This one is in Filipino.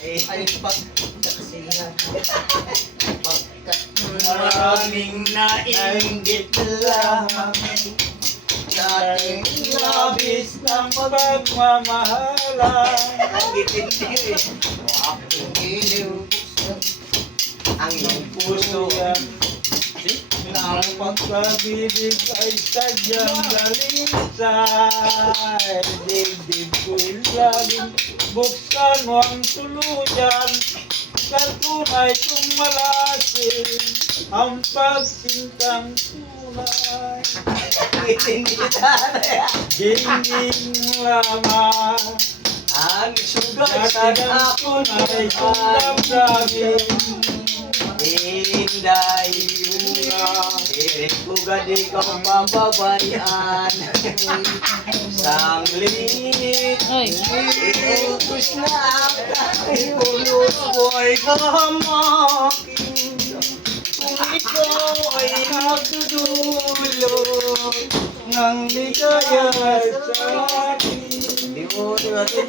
Ay, pagkaksihan. Pagkat Maraming nainggit lamang dating labis ng pagmamahalan. pag-itindi. Aking iliw ang iyong puso yan ng pag-ibig ay sadyang dalisay. Dibdib ko'y laging buksan mo ang tuluyan. Sa tunay kong malasin ang pagsintang tunay. pag-itindi tayo. Dingding lamang Ang sugat at sa ako akin ay kung damdamin. Hinday Ikuga di ka mababayan Sanglit Iubos na ang kaiulos mo'y kamakin Kung ikaw ay magdudulot Nang ligaya sa akin. Di mo natin